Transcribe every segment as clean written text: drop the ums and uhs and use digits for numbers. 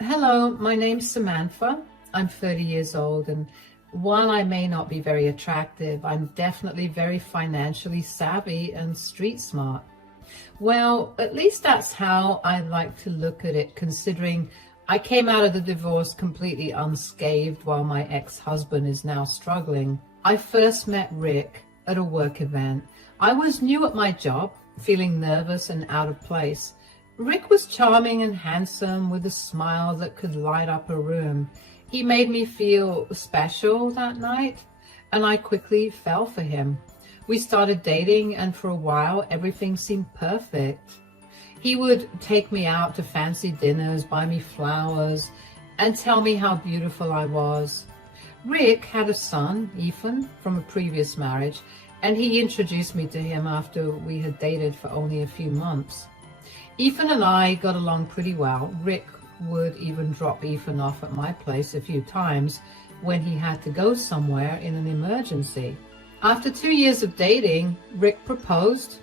Hello, my name's Samantha. I'm 30 years old, and while I may not be very attractive, I'm definitely very financially savvy and street smart. Well, at least that's how I like to look at it, considering I came out of the divorce completely unscathed while my ex-husband is now struggling. I first met Rick at a work event. I was new at my job, feeling nervous and out of place. Rick was charming and handsome with a smile that could light up a room. He made me feel special that night, and I quickly fell for him. We started dating, and for a while, everything seemed perfect. He would take me out to fancy dinners, buy me flowers, and tell me how beautiful I was. Rick had a son, Ethan, from a previous marriage, and he introduced me to him after we had dated for only a few months. Ethan and I got along pretty well. Rick would even drop Ethan off at my place a few times when he had to go somewhere in an emergency. After 2 years of dating, Rick proposed.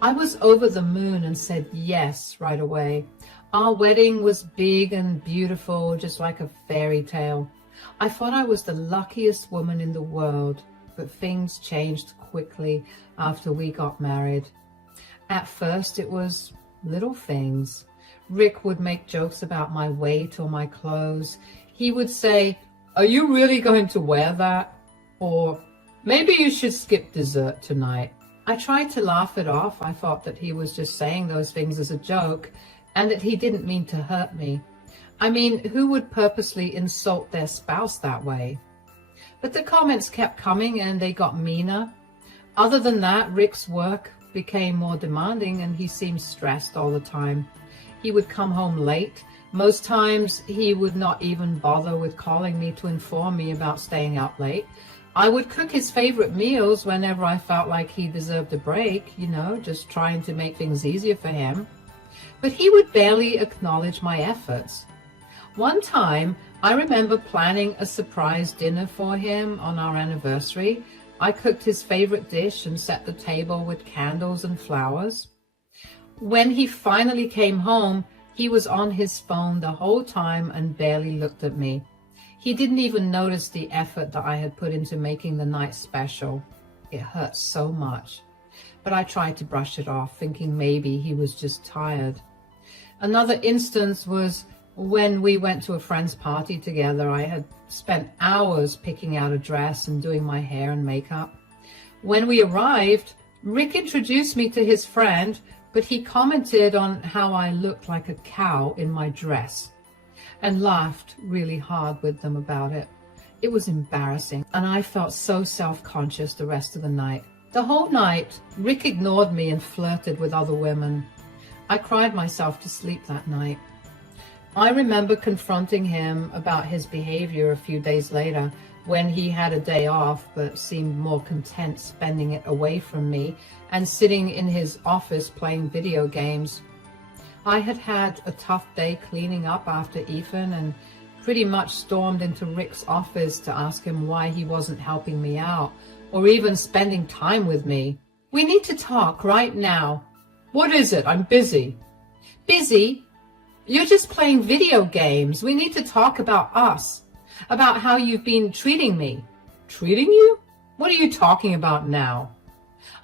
I was over the moon and said yes right away. Our wedding was big and beautiful, just like a fairy tale. I thought I was the luckiest woman in the world, but things changed quickly after we got married. At first, it was little things. Rick would make jokes about my weight or my clothes. He would say, "Are you really going to wear that?" Or, "Maybe you should skip dessert tonight." I tried to laugh it off. I thought that he was just saying those things as a joke and that he didn't mean to hurt me. I mean, who would purposely insult their spouse that way? But the comments kept coming and they got meaner. Other than that, Rick's work became more demanding and he seemed stressed all the time. He would come home late. Most times he would not even bother with calling me to inform me about staying out late. I would cook his favorite meals whenever I felt like he deserved a break, just trying to make things easier for him. But he would barely acknowledge my efforts. One time, I remember planning a surprise dinner for him on our anniversary. I cooked his favorite dish and set the table with candles and flowers. When he finally came home, he was on his phone the whole time and barely looked at me. He didn't even notice the effort that I had put into making the night special. It hurt so much. But I tried to brush it off, thinking maybe he was just tired. Another instance was when we went to a friend's party together. I had spent hours picking out a dress and doing my hair and makeup. When we arrived, Rick introduced me to his friend, but he commented on how I looked like a cow in my dress and laughed really hard with them about it. It was embarrassing, and I felt so self-conscious the rest of the night. The whole night, Rick ignored me and flirted with other women. I cried myself to sleep that night. I remember confronting him about his behavior a few days later when he had a day off but seemed more content spending it away from me and sitting in his office playing video games. I had had a tough day cleaning up after Ethan and pretty much stormed into Rick's office to ask him why he wasn't helping me out or even spending time with me. "We need to talk right now." "What is it? I'm busy." "Busy? You're just playing video games. We need to talk about us, about how you've been treating me." "Treating you? What are you talking about now?"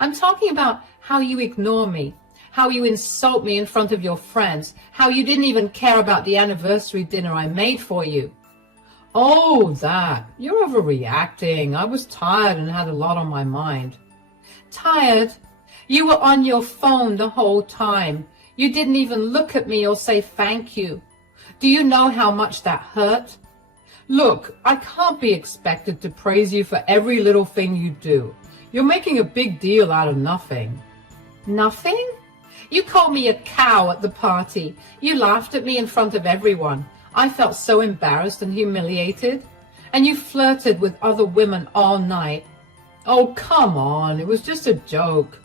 "I'm talking about how you ignore me, how you insult me in front of your friends, how you didn't even care about the anniversary dinner I made for you." "Oh, that. You're overreacting. I was tired and had a lot on my mind." "Tired? You were on your phone the whole time. You didn't even look at me or say thank you. Do you know how much that hurt?" "Look, I can't be expected to praise you for every little thing you do. You're making a big deal out of nothing." "Nothing? You called me a cow at the party. You laughed at me in front of everyone. I felt so embarrassed and humiliated. And you flirted with other women all night." "Oh, come on. It was just a joke.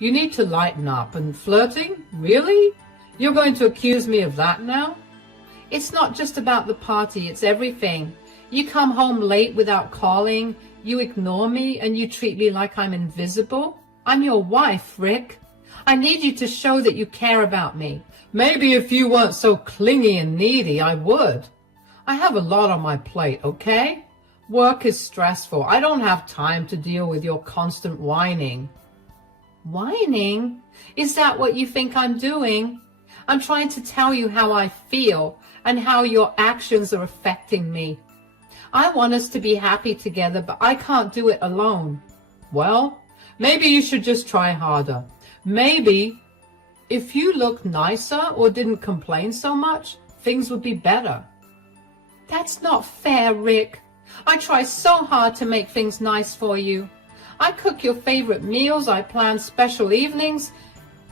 You need to lighten up. And flirting? Really? You're going to accuse me of that now?" "It's not just about the party. It's everything. You come home late without calling. You ignore me and you treat me like I'm invisible. I'm your wife, Rick. I need you to show that you care about me. Maybe if you weren't so clingy and needy, I would. I have a lot on my plate, okay? Work is stressful. I don't have time to deal with your constant whining. Whining? Is that what you think I'm doing? I'm trying to tell you how I feel and how your actions are affecting me. I want us to be happy together, but I can't do it alone. Well, maybe you should just try harder. Maybe if you looked nicer or didn't complain so much, things would be better. That's not fair, Rick. I try so hard to make things nice for you. I cook your favorite meals, I plan special evenings,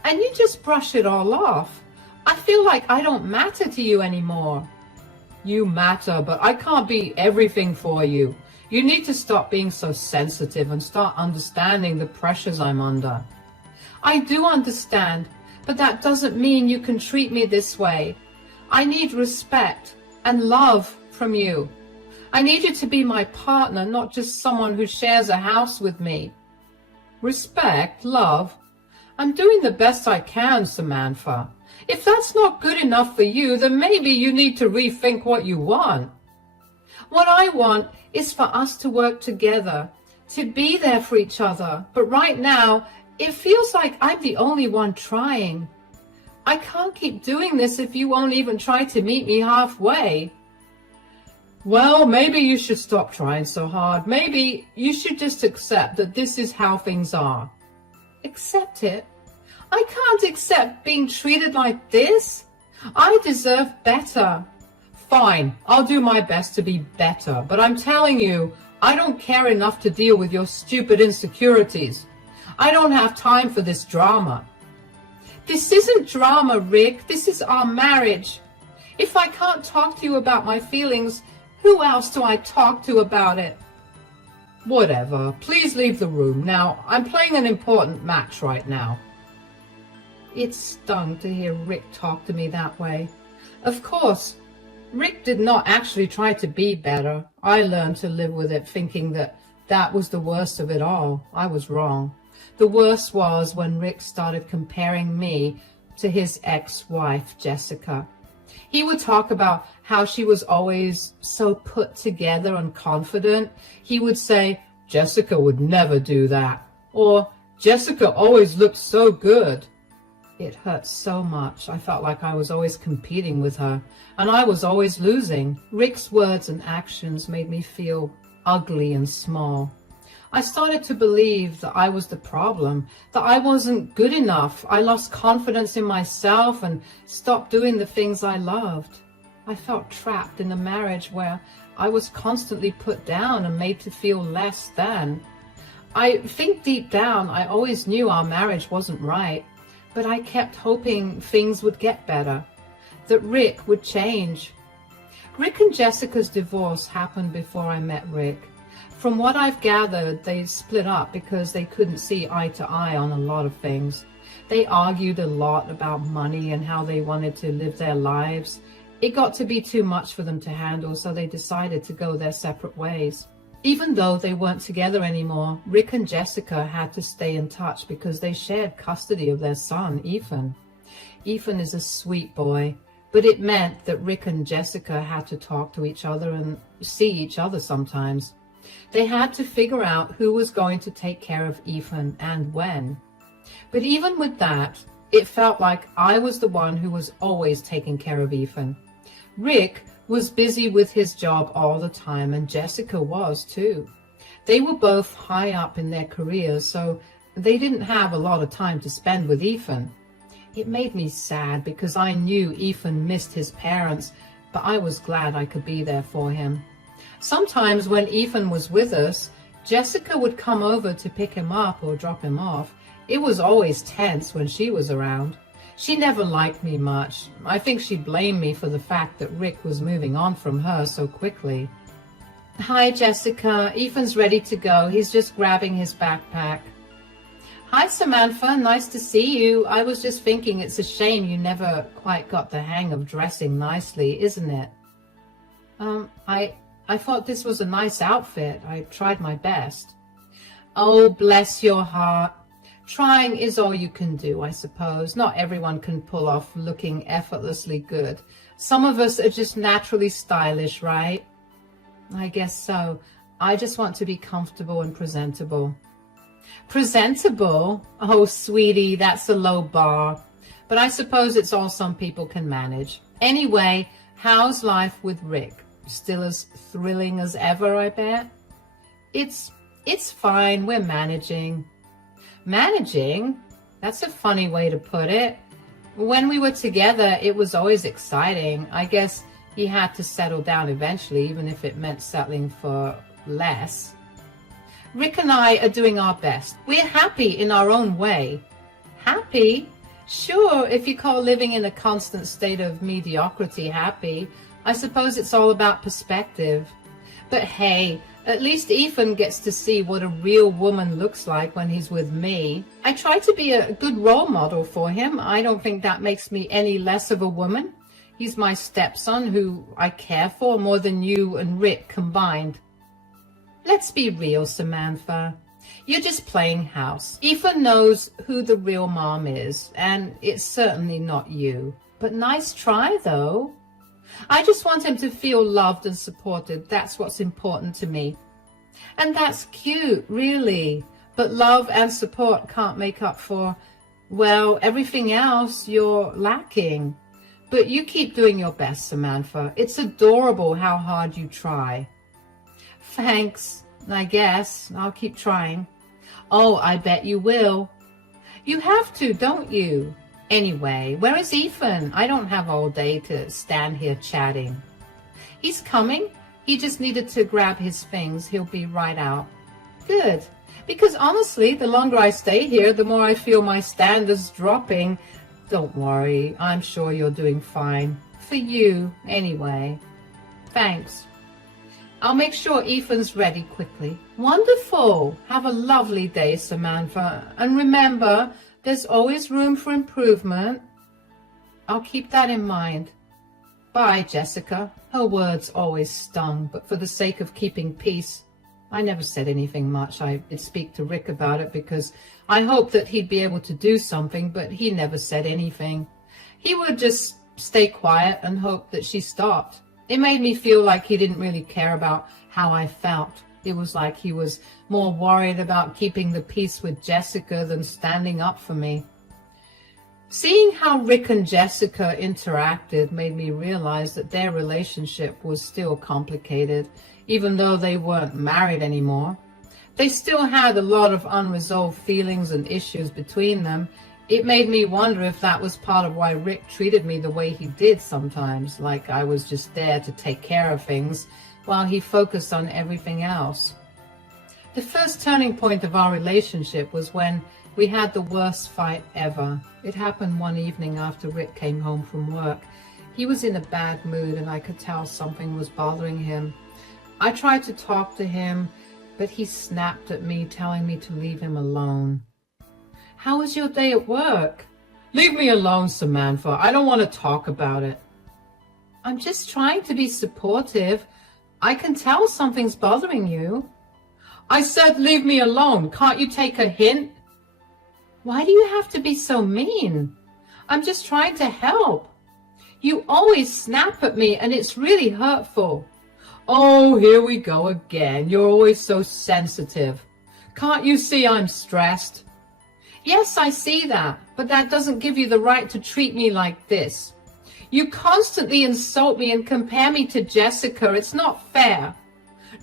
and you just brush it all off. I feel like I don't matter to you anymore. You matter, but I can't be everything for you. You need to stop being so sensitive and start understanding the pressures I'm under. I do understand, but that doesn't mean you can treat me this way. I need respect and love from you. I need you to be my partner, not just someone who shares a house with me. Respect, love. I'm doing the best I can, Samantha. If that's not good enough for you, then maybe you need to rethink what you want. What I want is for us to work together, to be there for each other. But right now, it feels like I'm the only one trying. I can't keep doing this if you won't even try to meet me halfway. Well, maybe you should stop trying so hard. Maybe you should just accept that this is how things are. Accept it? I can't accept being treated like this. I deserve better. Fine, I'll do my best to be better, but I'm telling you, I don't care enough to deal with your stupid insecurities. I don't have time for this drama. This isn't drama, Rick. This is our marriage. If I can't talk to you about my feelings, who else do I talk to about it? Whatever. Please leave the room. Now, I'm playing an important match right now. It stung to hear Rick talk to me that way. Of course, Rick did not actually try to be better. I learned to live with it, thinking that that was the worst of it all. I was wrong. The worst was when Rick started comparing me to his ex-wife, Jessica. He would talk about how she was always so put together and confident. He would say, Jessica would never do that. Or, Jessica always looked so good. It hurt so much. I felt like I was always competing with her, and I was always losing. Rick's words and actions made me feel ugly and small. I started to believe that I was the problem, that I wasn't good enough. I lost confidence in myself and stopped doing the things I loved. I felt trapped in a marriage where I was constantly put down and made to feel less than. I think deep down I always knew our marriage wasn't right, but I kept hoping things would get better, that Rick would change. Rick and Jessica's divorce happened before I met Rick. From what I've gathered, they split up because they couldn't see eye to eye on a lot of things. They argued a lot about money and how they wanted to live their lives. It got to be too much for them to handle, so they decided to go their separate ways. Even though they weren't together anymore, Rick and Jessica had to stay in touch because they shared custody of their son, Ethan. Ethan is a sweet boy, but it meant that Rick and Jessica had to talk to each other and see each other sometimes. They had to figure out who was going to take care of Ethan and when. But even with that, it felt like I was the one who was always taking care of Ethan. Rick was busy with his job all the time, and Jessica was too. They were both high up in their careers, so they didn't have a lot of time to spend with Ethan. It made me sad because I knew Ethan missed his parents, but I was glad I could be there for him. Sometimes when Ethan was with us, Jessica would come over to pick him up or drop him off. It was always tense when she was around. She never liked me much. I think she blamed me for the fact that Rick was moving on from her so quickly. Hi, Jessica. Ethan's ready to go. He's just grabbing his backpack. Hi, Samantha. Nice to see you. I was just thinking it's a shame you never quite got the hang of dressing nicely, isn't it? I thought this was a nice outfit. I tried my best. Oh, bless your heart. Trying is all you can do, I suppose. Not everyone can pull off looking effortlessly good. Some of us are just naturally stylish, right? I guess so. I just want to be comfortable and presentable. Presentable? Oh, sweetie, that's a low bar. But I suppose it's all some people can manage. Anyway, how's life with Rick? Still as thrilling as ever, I bet? It's fine. We're managing. Managing? That's a funny way to put it. When we were together, it was always exciting. I guess he had to settle down eventually, even if it meant settling for less. Rick and I are doing our best. We're happy in our own way. Happy? Sure, if you call living in a constant state of mediocrity happy. I suppose it's all about perspective. But hey, at least Ethan gets to see what a real woman looks like when he's with me. I try to be a good role model for him. I don't think that makes me any less of a woman. He's my stepson who I care for more than you and Rick combined. Let's be real, Samantha. You're just playing house. Ethan knows who the real mom is, and it's certainly not you. But nice try, though. I just want him to feel loved and supported. That's what's important to me. And that's cute, really. But love and support can't make up for, well, everything else you're lacking. But you keep doing your best, Samantha. It's adorable how hard you try. Thanks, I guess. I'll keep trying. Oh, I bet you will. You have to, don't you? Anyway, where is Ethan? I don't have all day to stand here chatting. He's coming. He just needed to grab his things. He'll be right out. Good. Because honestly, the longer I stay here, the more I feel my standards dropping. Don't worry. I'm sure you're doing fine. For you, anyway. Thanks. I'll make sure Ethan's ready quickly. Wonderful. Have a lovely day, Samantha. And remember, there's always room for improvement. I'll keep that in mind. Bye, Jessica. Her words always stung, but for the sake of keeping peace, I never said anything much. I did speak to Rick about it because I hoped that he'd be able to do something, but he never said anything. He would just stay quiet and hope that she stopped. It made me feel like he didn't really care about how I felt. It was like he was more worried about keeping the peace with Jessica than standing up for me. Seeing how Rick and Jessica interacted made me realize that their relationship was still complicated, even though they weren't married anymore. They still had a lot of unresolved feelings and issues between them. It made me wonder if that was part of why Rick treated me the way he did sometimes, like I was just there to take care of things, while he focused on everything else. The first turning point of our relationship was when we had the worst fight ever. It happened one evening after Rick came home from work. He was in a bad mood and I could tell something was bothering him. I tried to talk to him, but he snapped at me, telling me to leave him alone. How was your day at work? Leave me alone, Samantha. I don't want to talk about it. I'm just trying to be supportive. I can tell something's bothering you. I said leave me alone. Can't you take a hint? Why do you have to be so mean? I'm just trying to help. You always snap at me and it's really hurtful. Oh, here we go again. You're always so sensitive. Can't you see I'm stressed? Yes, I see that, but that doesn't give you the right to treat me like this. You constantly insult me and compare me to Jessica. It's not fair.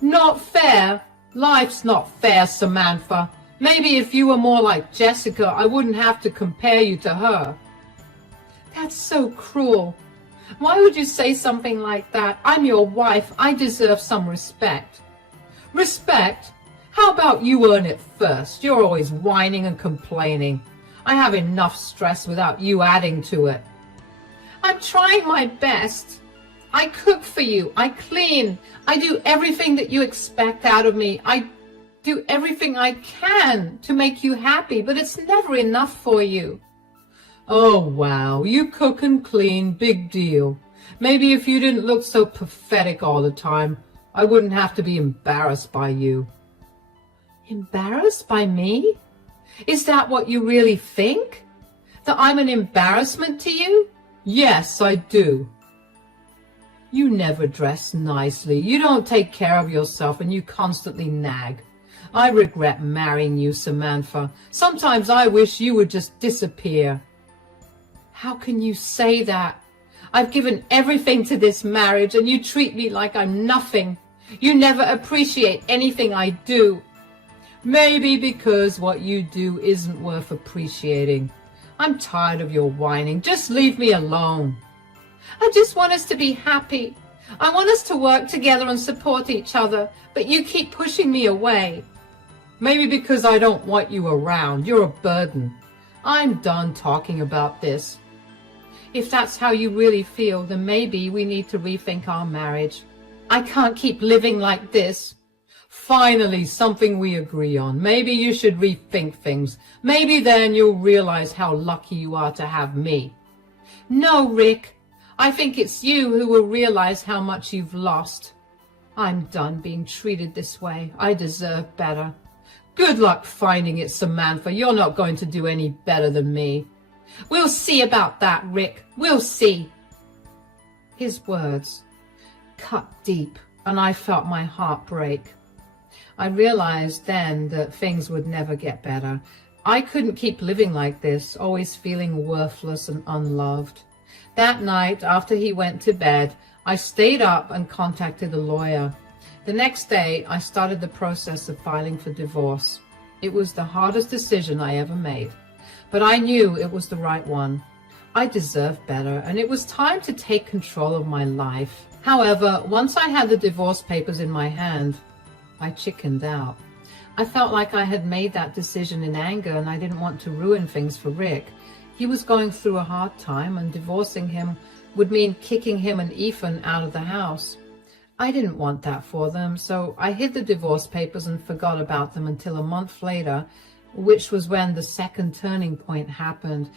Not fair? Life's not fair, Samantha. Maybe if you were more like Jessica, I wouldn't have to compare you to her. That's so cruel. Why would you say something like that? I'm your wife. I deserve some respect. Respect? How about you earn it first? You're always whining and complaining. I have enough stress without you adding to it. I'm trying my best. I cook for you. I clean. I do everything that you expect out of me. I do everything I can to make you happy, but it's never enough for you. Oh, wow. You cook and clean. Big deal. Maybe if you didn't look so pathetic all the time, I wouldn't have to be embarrassed by you. Embarrassed by me? Is that what you really think? That I'm an embarrassment to you? Yes, I do. You never dress nicely. You don't take care of yourself and you constantly nag. I regret marrying you, Samantha. Sometimes I wish you would just disappear. How can you say that? I've given everything to this marriage and you treat me like I'm nothing. You never appreciate anything I do. Maybe because what you do isn't worth appreciating. I'm tired of your whining. Just leave me alone. I just want us to be happy. I want us to work together and support each other, but you keep pushing me away. Maybe because I don't want you around. You're a burden. I'm done talking about this. If that's how you really feel, then maybe we need to rethink our marriage. I can't keep living like this. Finally, something we agree on. Maybe you should rethink things. Maybe then you'll realize how lucky you are to have me. No, Rick. I think it's you who will realize how much you've lost. I'm done being treated this way. I deserve better. Good luck finding it, Samantha. You're not going to do any better than me. We'll see about that, Rick. We'll see. His words cut deep, and I felt my heart break. I realized then that things would never get better. I couldn't keep living like this, always feeling worthless and unloved. That night, after he went to bed, I stayed up and contacted a lawyer. The next day, I started the process of filing for divorce. It was the hardest decision I ever made, but I knew it was the right one. I deserved better, and it was time to take control of my life. However, once I had the divorce papers in my hand, I chickened out. I felt like I had made that decision in anger, and I didn't want to ruin things for Rick. He was going through a hard time, and divorcing him would mean kicking him and Ethan out of the house. I didn't want that for them, so I hid the divorce papers and forgot about them until a month later, which was when the second turning point happened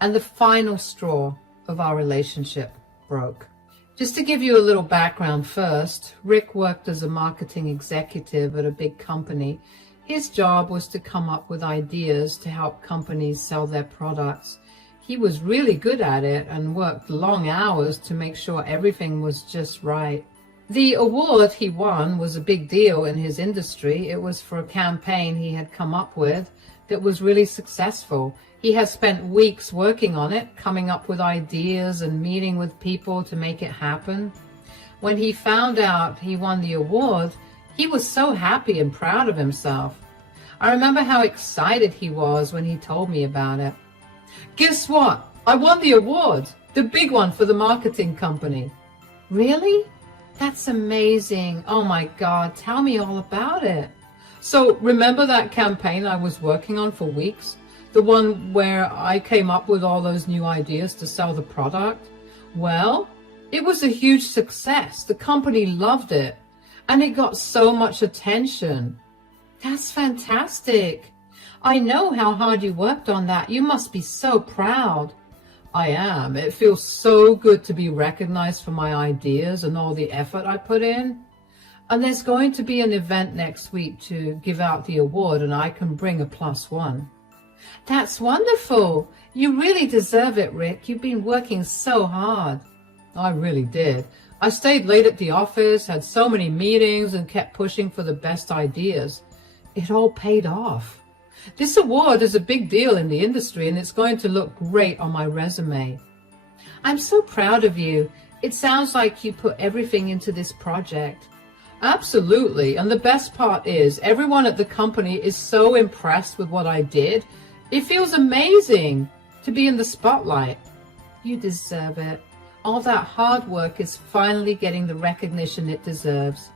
and the final straw of our relationship broke. Just to give you a little background first, Rick worked as a marketing executive at a big company. His job was to come up with ideas to help companies sell their products. He was really good at it and worked long hours to make sure everything was just right. The award he won was a big deal in his industry. It was for a campaign he had come up with that was really successful. He has spent weeks working on it, coming up with ideas and meeting with people to make it happen. When he found out he won the award, he was so happy and proud of himself. I remember how excited he was when he told me about it. Guess what? I won the award, the big one for the marketing company. Really? That's amazing. Oh my God, tell me all about it. So remember that campaign I was working on for weeks? The one where I came up with all those new ideas to sell the product? Well, it was a huge success. The company loved it, and it got so much attention. That's fantastic. I know how hard you worked on that. You must be so proud. I am. It feels so good to be recognized for my ideas and all the effort I put in. And there's going to be an event next week to give out the award, and I can bring a +1. That's wonderful. You really deserve it, Rick. You've been working so hard. I really did. I stayed late at the office, had so many meetings, and kept pushing for the best ideas. It all paid off. This award is a big deal in the industry, and it's going to look great on my resume. I'm so proud of you. It sounds like you put everything into this project. Absolutely. And the best part is everyone at the company is so impressed with what I did. It feels amazing to be in the spotlight. You deserve it. All that hard work is finally getting the recognition it deserves.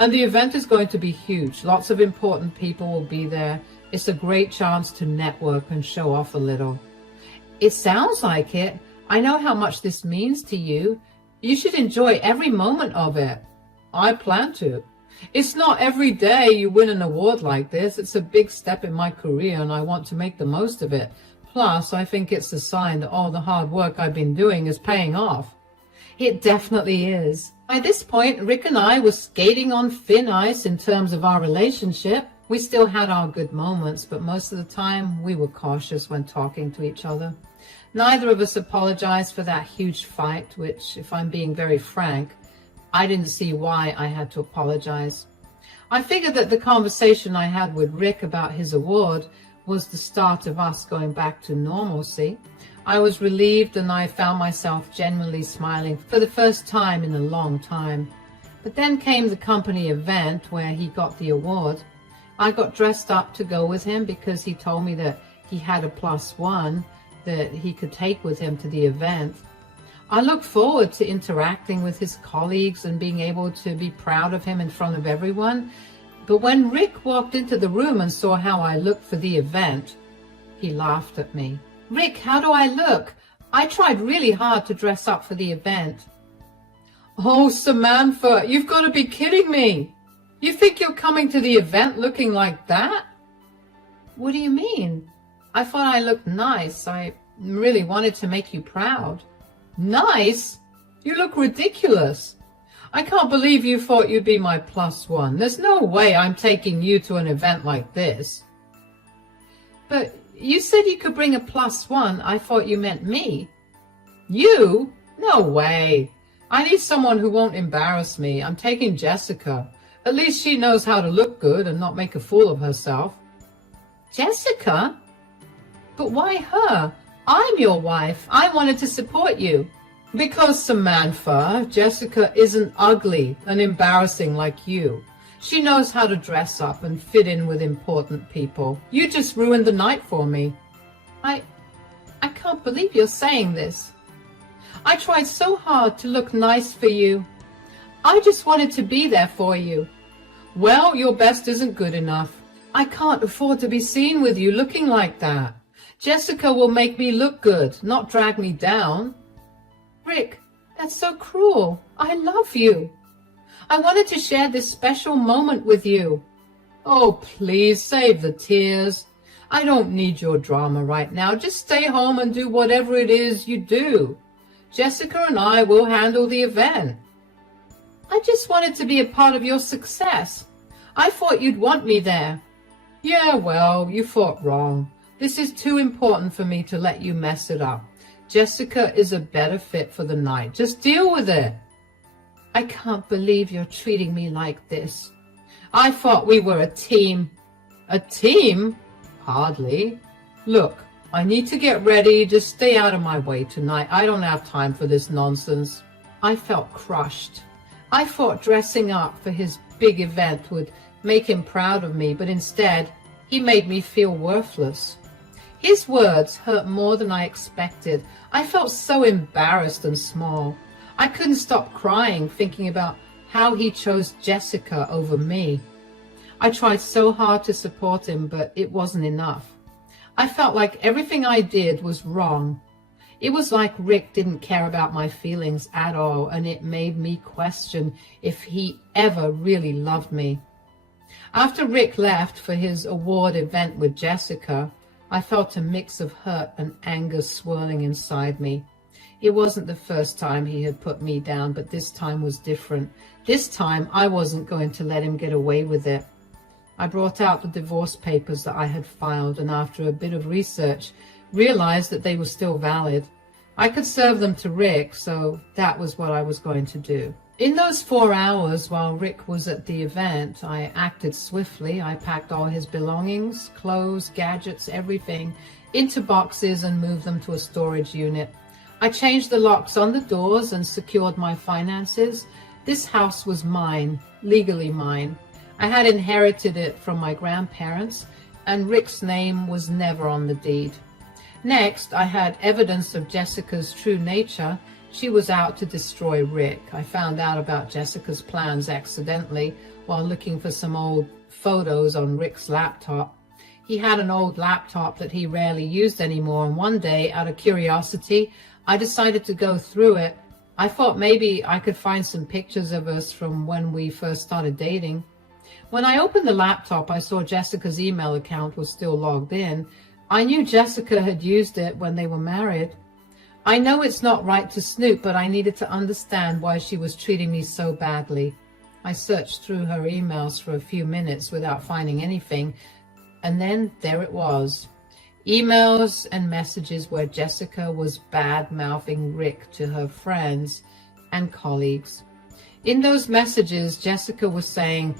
And the event is going to be huge. Lots of important people will be there. It's a great chance to network and show off a little. It sounds like it. I know how much this means to you. You should enjoy every moment of it. I plan to. It's not every day you win an award like this. It's a big step in my career, and I want to make the most of it. Plus, I think it's a sign that all the hard work I've been doing is paying off. It definitely is. By this point, Rick and I were skating on thin ice in terms of our relationship. We still had our good moments, but most of the time we were cautious when talking to each other. Neither of us apologized for that huge fight, which, if I'm being very frank, I didn't see why I had to apologize. I figured that the conversation I had with Rick about his award was the start of us going back to normalcy. I was relieved, and I found myself genuinely smiling for the first time in a long time. But then came the company event where he got the award. I got dressed up to go with him because he told me that he had a +1 that he could take with him to the event. I looked forward to interacting with his colleagues and being able to be proud of him in front of everyone. But when Rick walked into the room and saw how I looked for the event, he laughed at me. "Rick, how do I look? I tried really hard to dress up for the event." "Oh, Samantha, you've got to be kidding me. You think you're coming to the event looking like that?" "What do you mean? I thought I looked nice. I really wanted to make you proud." "Nice? You look ridiculous. I can't believe you thought you'd be my +1. There's no way I'm taking you to an event like this." "But you said you could bring a +1. I thought you meant me." "You? No way. I need someone who won't embarrass me. I'm taking Jessica. At least she knows how to look good and not make a fool of herself." "Jessica? But why her? I'm your wife. I wanted to support you." "Because, Samantha, Jessica isn't ugly and embarrassing like you. She knows how to dress up and fit in with important people. You just ruined the night for me." I can't believe you're saying this. I tried so hard to look nice for you. I just wanted to be there for you." "Well, your best isn't good enough. I can't afford to be seen with you looking like that. Jessica will make me look good, not drag me down." "Rick, that's so cruel. I love you. I wanted to share this special moment with you." "Oh, please save the tears. I don't need your drama right now. Just stay home and do whatever it is you do. Jessica and I will handle the event." "I just wanted to be a part of your success. I thought you'd want me there." "Yeah, well, you thought wrong. This is too important for me to let you mess it up. Jessica is a better fit for the night. Just deal with it." "I can't believe you're treating me like this. I thought we were a team." "A team? Hardly. Look, I need to get ready. Just stay out of my way tonight. I don't have time for this nonsense." I felt crushed. I thought dressing up for his big event would make him proud of me, but instead, he made me feel worthless. His words hurt more than I expected. I felt so embarrassed and small. I couldn't stop crying thinking about how he chose Jessica over me. I tried so hard to support him, but it wasn't enough. I felt like everything I did was wrong. It was like Rick didn't care about my feelings at all, and it made me question if he ever really loved me. After Rick left for his award event with Jessica, I felt a mix of hurt and anger swirling inside me. It wasn't the first time he had put me down, but this time was different. This time I wasn't going to let him get away with it. I brought out the divorce papers that I had filed, and after a bit of research, realized that they were still valid. I could serve them to Rick, so that was what I was going to do. In those 4 hours while Rick was at the event, I acted swiftly. I packed all his belongings, clothes, gadgets, everything, into boxes and moved them to a storage unit. I changed the locks on the doors and secured my finances. This house was mine, legally mine. I had inherited it from my grandparents, and Rick's name was never on the deed. Next, I had evidence of Jessica's true nature. She was out to destroy Rick. I found out about Jessica's plans accidentally while looking for some old photos on Rick's laptop. He had an old laptop that he rarely used anymore, and one day, out of curiosity, I decided to go through it. I thought maybe I could find some pictures of us from when we first started dating. When I opened the laptop, I saw Jessica's email account was still logged in. I knew Jessica had used it when they were married. I know it's not right to snoop, but I needed to understand why she was treating me so badly. I searched through her emails for a few minutes without finding anything, and then there it was. Emails and messages where Jessica was bad-mouthing Rick to her friends and colleagues. In those messages, Jessica was saying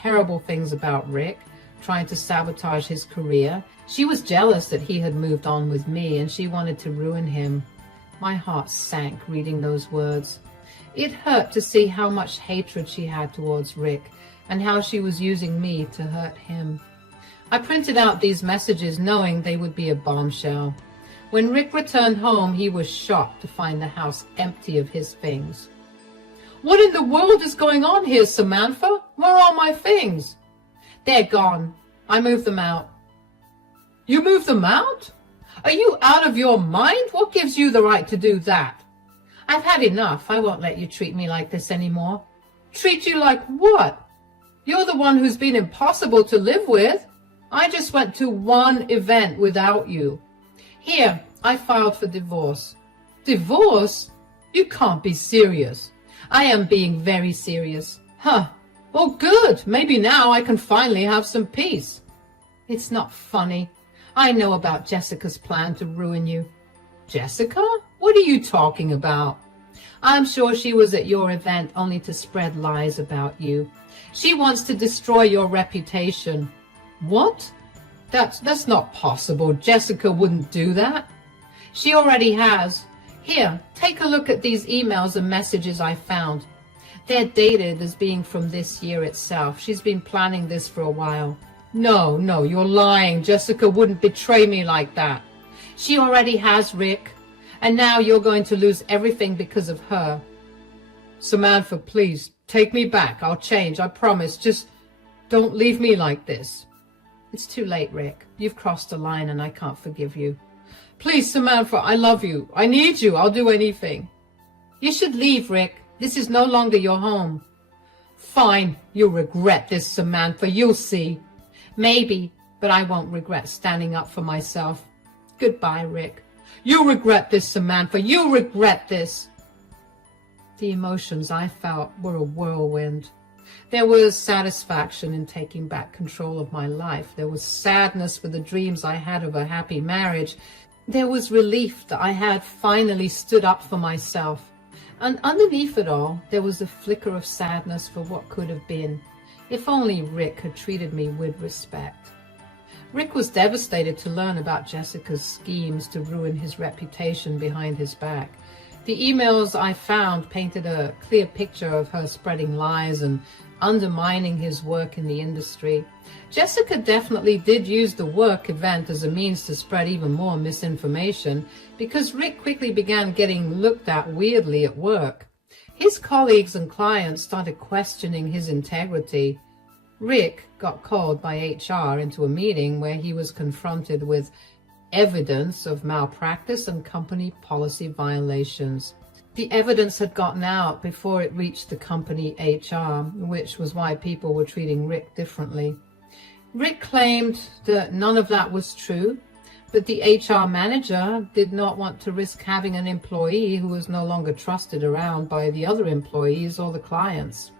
terrible things about Rick, trying to sabotage his career. She was jealous that he had moved on with me, and she wanted to ruin him. My heart sank reading those words. It hurt to see how much hatred she had towards Rick, and how she was using me to hurt him. I printed out these messages knowing they would be a bombshell. When Rick returned home, he was shocked to find the house empty of his things. "What in the world is going on here, Samantha? Where are my things?" "They're gone. I moved them out." "You moved them out? Are you out of your mind? What gives you the right to do that?" "I've had enough. I won't let you treat me like this anymore." "Treat you like what? You're the one who's been impossible to live with. I just went to one event without you. Here, I filed for divorce." "Divorce? You can't be serious." "I am being very serious." "Huh. Well, good. Maybe now I can finally have some peace." "It's not funny. I know about Jessica's plan to ruin you." "Jessica? What are you talking about?" "I'm sure she was at your event only to spread lies about you. She wants to destroy your reputation." "What? That's not possible. Jessica wouldn't do that." "She already has. Here, take a look at these emails and messages I found. They're dated as being from this year itself. She's been planning this for a while." No, you're lying. Jessica wouldn't betray me like that." "She already has, Rick. And now you're going to lose everything because of her." "Samantha, please, take me back. I'll change, I promise. Just don't leave me like this." "It's too late, Rick. You've crossed the line and I can't forgive you." "Please, Samantha, I love you. I need you. I'll do anything." "You should leave, Rick. This is no longer your home." "Fine. You'll regret this, Samantha. You'll see." "Maybe, but I won't regret standing up for myself. Goodbye, Rick." "You'll regret this, Samantha. You'll regret this." The emotions I felt were a whirlwind. There was satisfaction in taking back control of my life. There was sadness for the dreams I had of a happy marriage. There was relief that I had finally stood up for myself. And underneath it all, there was a flicker of sadness for what could have been. If only Rick had treated me with respect. Rick was devastated to learn about Jessica's schemes to ruin his reputation behind his back. The emails I found painted a clear picture of her spreading lies and undermining his work in the industry. Jessica definitely did use the work event as a means to spread even more misinformation, because Rick quickly began getting looked at weirdly at work. His colleagues and clients started questioning his integrity. Rick got called by HR into a meeting where he was confronted with evidence of malpractice and company policy violations. The evidence had gotten out before it reached the company HR, which was why people were treating Rick differently. Rick claimed that none of that was true, but the HR manager did not want to risk having an employee who was no longer trusted around by the other employees or the clients.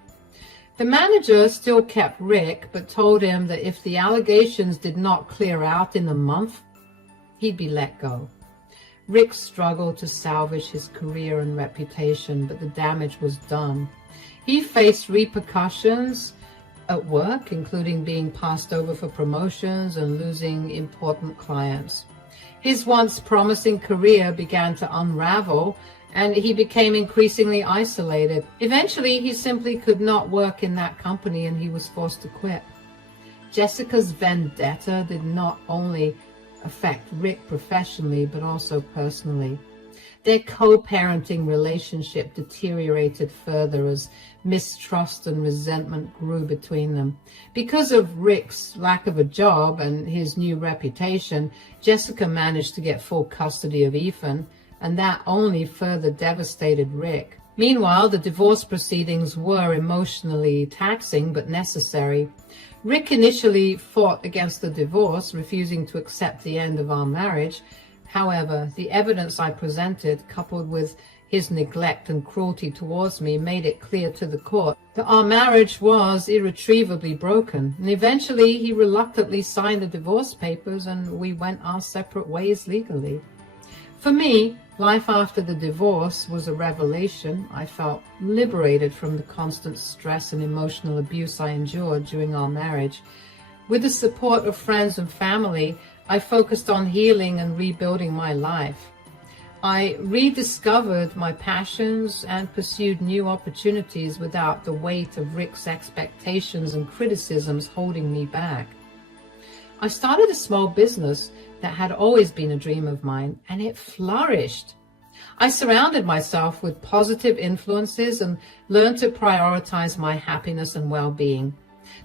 The manager still kept Rick, but told him that if the allegations did not clear out in a month, he'd be let go. Rick struggled to salvage his career and reputation, but the damage was done. He faced repercussions at work, including being passed over for promotions and losing important clients. His once promising career began to unravel, and he became increasingly isolated. Eventually, he simply could not work in that company, and he was forced to quit. Jessica's vendetta did not only affect Rick professionally, but also personally. Their co-parenting relationship deteriorated further as mistrust and resentment grew between them. Because of Rick's lack of a job and his new reputation, Jessica managed to get full custody of Ethan, and that only further devastated Rick. Meanwhile, the divorce proceedings were emotionally taxing but necessary. Rick initially fought against the divorce, refusing to accept the end of our marriage. However, the evidence I presented, coupled with his neglect and cruelty towards me made it clear to the court that our marriage was irretrievably broken, and eventually he reluctantly signed the divorce papers and we went our separate ways legally. For me, life after the divorce was a revelation. I felt liberated from the constant stress and emotional abuse I endured during our marriage. With the support of friends and family, I focused on healing and rebuilding my life. I rediscovered my passions and pursued new opportunities without the weight of Rick's expectations and criticisms holding me back. I started a small business that had always been a dream of mine, and it flourished. I surrounded myself with positive influences and learned to prioritize my happiness and well-being.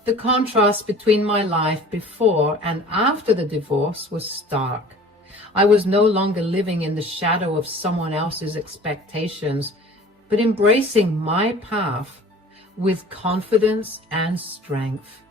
The contrast between my life before and after the divorce was stark. I was no longer living in the shadow of someone else's expectations, but embracing my path with confidence and strength.